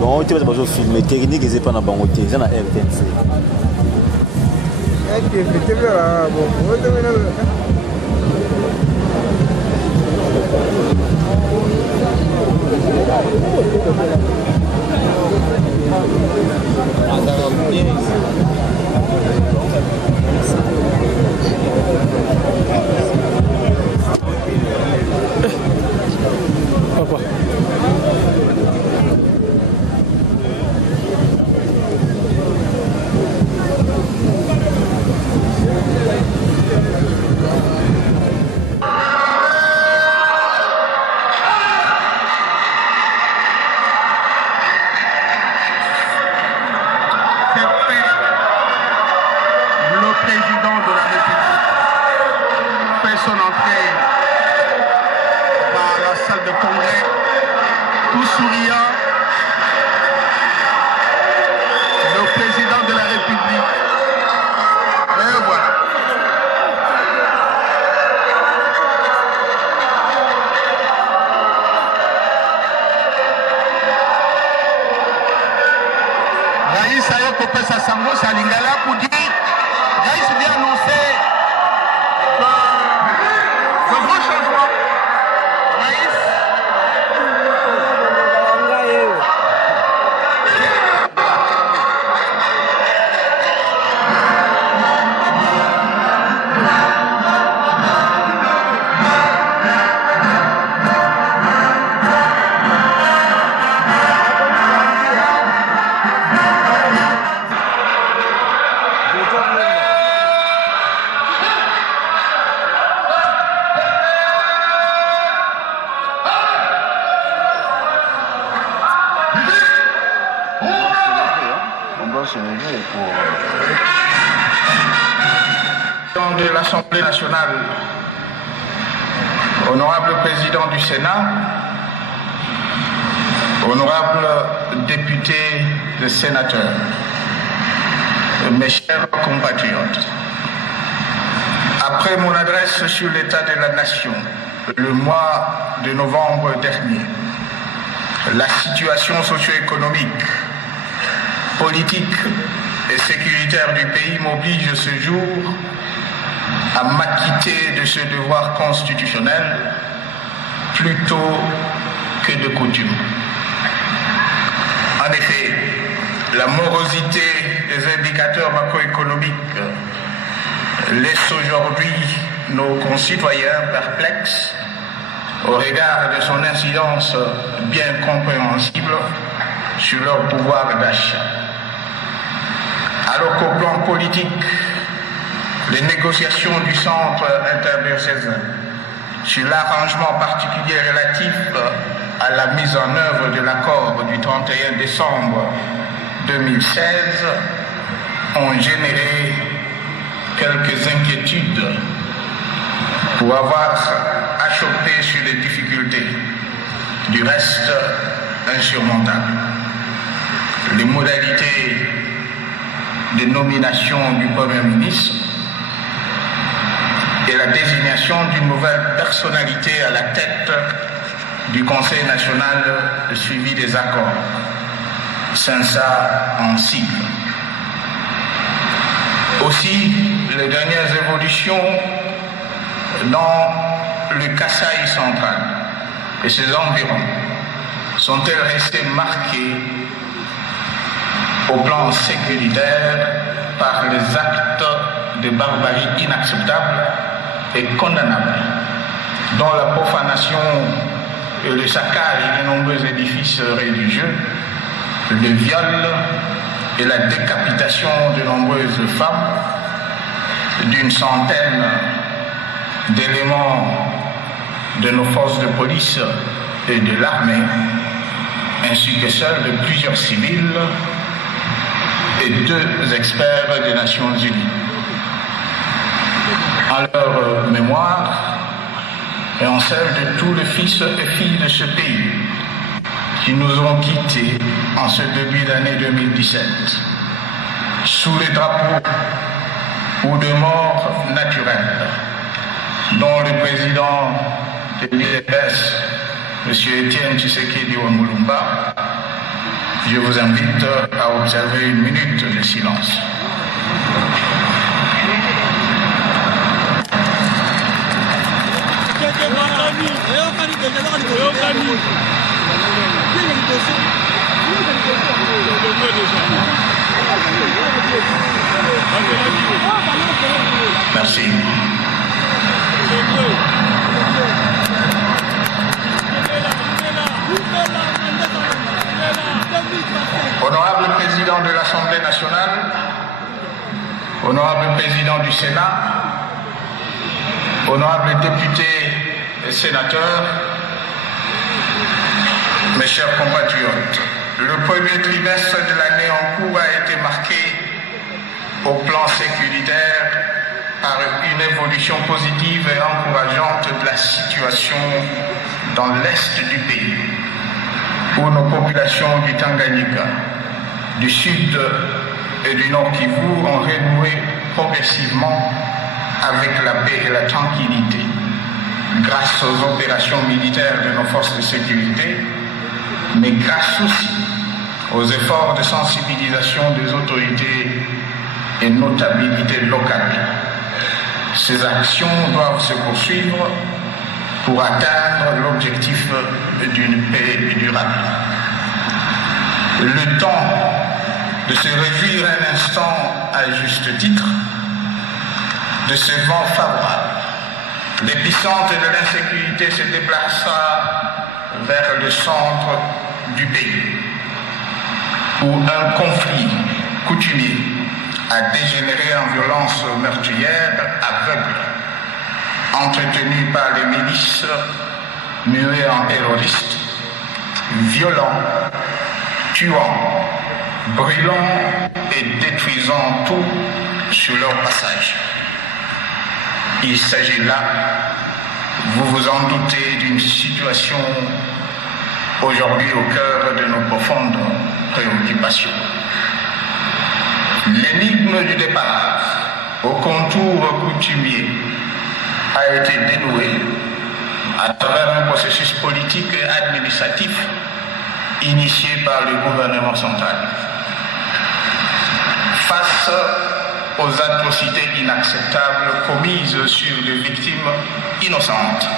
Bon, tu vas pas filmer technique et c'est pas dans bon côté, c'est dans RTNC. Papa. Son entrée dans la salle de congrès, tout souriant, le président de la République. Et voilà. Raïs Ayoko Pesa Sango Salingala pour dire, Raïs vient annoncer le grand changement. Raïs. De l'Assemblée nationale, honorable président du Sénat, honorables députés et sénateurs, mes chers compatriotes, après mon adresse sur l'état de la nation le mois de novembre dernier, la situation socio-économique, politique et sécuritaire du pays m'oblige ce jour à m'acquitter de ce devoir constitutionnel plutôt que de coutume. En effet, la morosité des indicateurs macroéconomiques laisse aujourd'hui nos concitoyens perplexes au regard de son incidence bien compréhensible sur leur pouvoir d'achat. Alors qu'au plan politique, les négociations du centre interdiocésain sur l'arrangement particulier relatif à la mise en œuvre de l'accord du 31 décembre 2016 ont généré quelques inquiétudes pour avoir achoppé sur les difficultés, du reste insurmontables. Les modalités de nomination du Premier ministre et la désignation d'une nouvelle personnalité à la tête du Conseil national de suivi des accords, CENSA en sigle. Aussi, les dernières évolutions dans le Kasaï central et ses environs sont-elles restées marquées au plan sécuritaire par les actes de barbarie inacceptables et condamnables, dont la profanation et le saccage de nombreux édifices religieux, le viol et la décapitation de nombreuses femmes, d'une centaine d'éléments de nos forces de police et de l'armée, ainsi que celles de plusieurs civils et 2 experts des Nations Unies. En leur mémoire et en celle de tous les fils et filles de ce pays qui nous ont quittés en ce début d'année 2017, sous les drapeaux ou de morts naturelles, dont le président de l'IDPS, M. Étienne Tshisekedi Mulumba, je vous invite à observer une minute de silence. Merci. Honorable Président de l'Assemblée nationale, Honorable Président du Sénat, honorables députés et sénateurs, mes chers compatriotes, le premier trimestre de l'année en cours a été marqué au plan sécuritaire par une évolution positive et encourageante de la situation dans l'est du pays, où nos populations du Tanganyika, du sud et du nord Kivu ont renoué progressivement avec la paix et la tranquillité, grâce aux opérations militaires de nos forces de sécurité, mais grâce aussi aux efforts de sensibilisation des autorités et notabilités locales. Ces actions doivent se poursuivre pour atteindre l'objectif d'une paix durable. Le temps de se réjouir un instant à juste titre de ce vent favorable. L'épicentre de l'insécurité se déplaça vers le centre du pays, où un conflit coutumier a dégénéré en violence meurtrière aveugle, entretenu par les milices muées en terroristes, violents, tuant, brûlant et détruisant tout sur leur passage. Il s'agit là, vous vous en doutez, d'une situation aujourd'hui au cœur de nos profondes préoccupations. L'énigme du départ, au contour coutumier, a été dénouée à travers un processus politique et administratif initié par le gouvernement central. Face aux atrocités inacceptables commises sur des victimes innocentes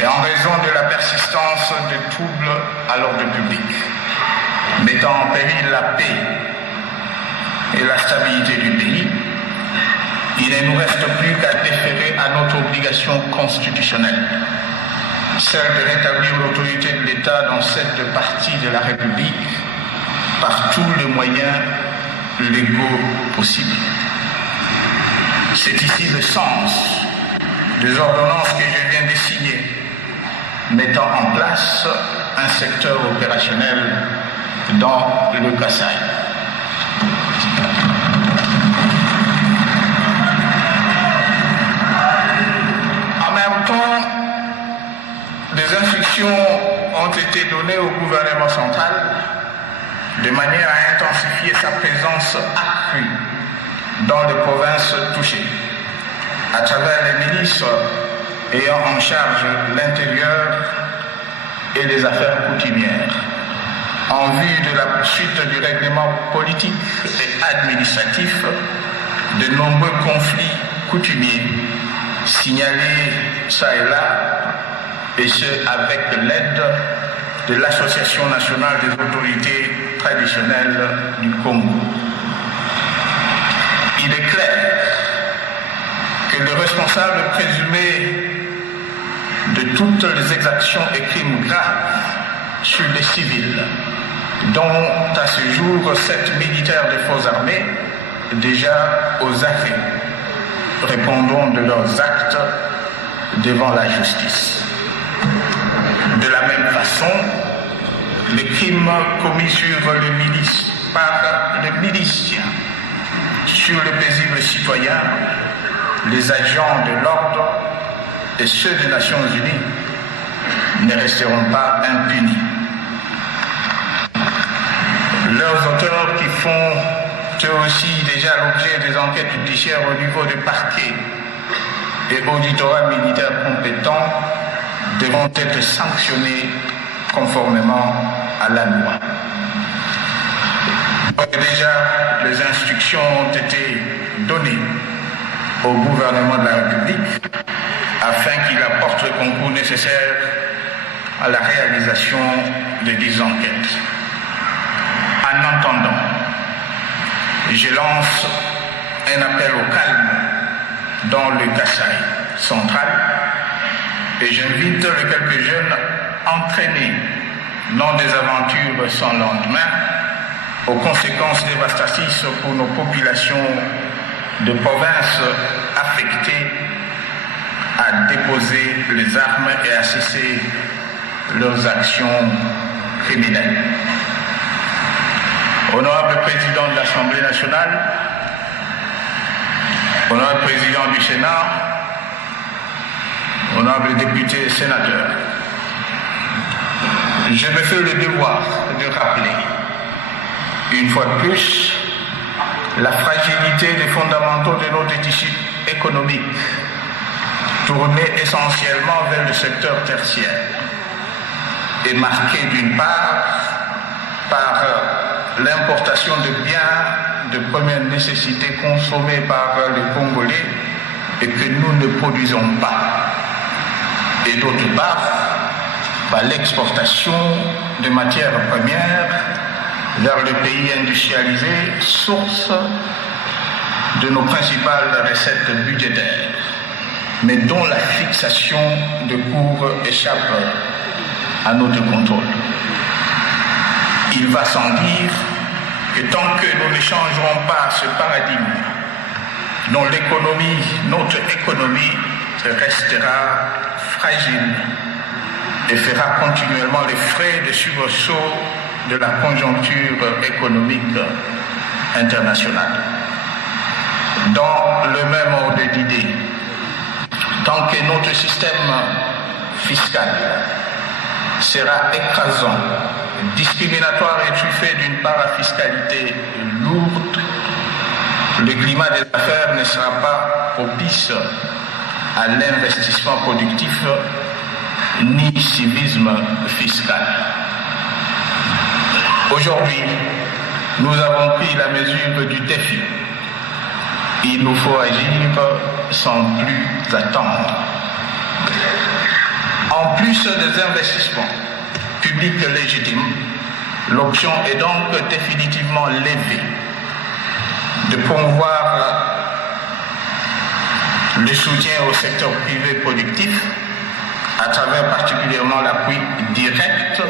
et en raison de la persistance de troubles à l'ordre public, mettant en péril la paix et la stabilité du pays, il ne nous reste plus qu'à déférer à notre obligation constitutionnelle, celle de rétablir l'autorité de l'État dans cette partie de la République par tous les moyens légaux possibles. C'est ici le sens des ordonnances que je viens de signer, mettant en place un secteur opérationnel dans le Kasaï. En même temps, des instructions ont été données au gouvernement central de manière à intensifier sa présence accrue dans les provinces touchées, à travers les milices ayant en charge l'intérieur et les affaires coutumières, en vue de la poursuite du règlement politique et administratif de nombreux conflits coutumiers signalés ça et là, et ce avec l'aide de l'Association nationale des autorités traditionnelles du Congo. Il est clair que le responsable présumé de toutes les exactions et crimes graves sur les civils, dont à ce jour 7 militaires des forces armées, déjà aux affaires, répondront de leurs actes devant la justice. De la même façon, les crimes commis sur les milices par les miliciens, sur les paisibles citoyens, les agents de l'ordre et ceux des Nations Unies ne resteront pas impunis. Leurs auteurs qui font eux aussi déjà l'objet des enquêtes judiciaires au niveau des parquets et auditorat militaires compétents devront être sanctionnés conformément à la loi. Déjà, les instructions ont été données au gouvernement de la République afin qu'il apporte le concours nécessaire à la réalisation de des enquêtes. En attendant, je lance un appel au calme dans le Kasaï central et j'invite les quelques jeunes entraînés dans des aventures sans lendemain aux conséquences dévastatrices pour nos populations de provinces affectées à déposer les armes et à cesser leurs actions criminelles. Honorable Président de l'Assemblée nationale, Honorable Président du Sénat, Honorable députés et sénateurs, je me fais le devoir de rappeler, une fois de plus, la fragilité des fondamentaux de notre tissu économique, tourné essentiellement vers le secteur tertiaire, et marqué d'une part par l'importation de biens de première nécessité consommés par les Congolais et que nous ne produisons pas, et d'autre part par l'exportation de matières premières vers le pays industrialisé, source de nos principales recettes budgétaires, mais dont la fixation de cours échappe à notre contrôle. Il va sans dire que tant que nous ne changerons pas ce paradigme, dont notre économie restera fragile et fera continuellement les frais de sursaut de la conjoncture économique internationale. Dans le même ordre d'idées, tant que notre système fiscal sera écrasant, discriminatoire et truffé d'une parafiscalité lourde, le climat des affaires ne sera pas propice à l'investissement productif ni civisme fiscal. Aujourd'hui, nous avons pris la mesure du défi. Il nous faut agir sans plus attendre. En plus des investissements publics légitimes, l'option est donc définitivement levée de promouvoir le soutien au secteur privé productif à travers particulièrement l'appui direct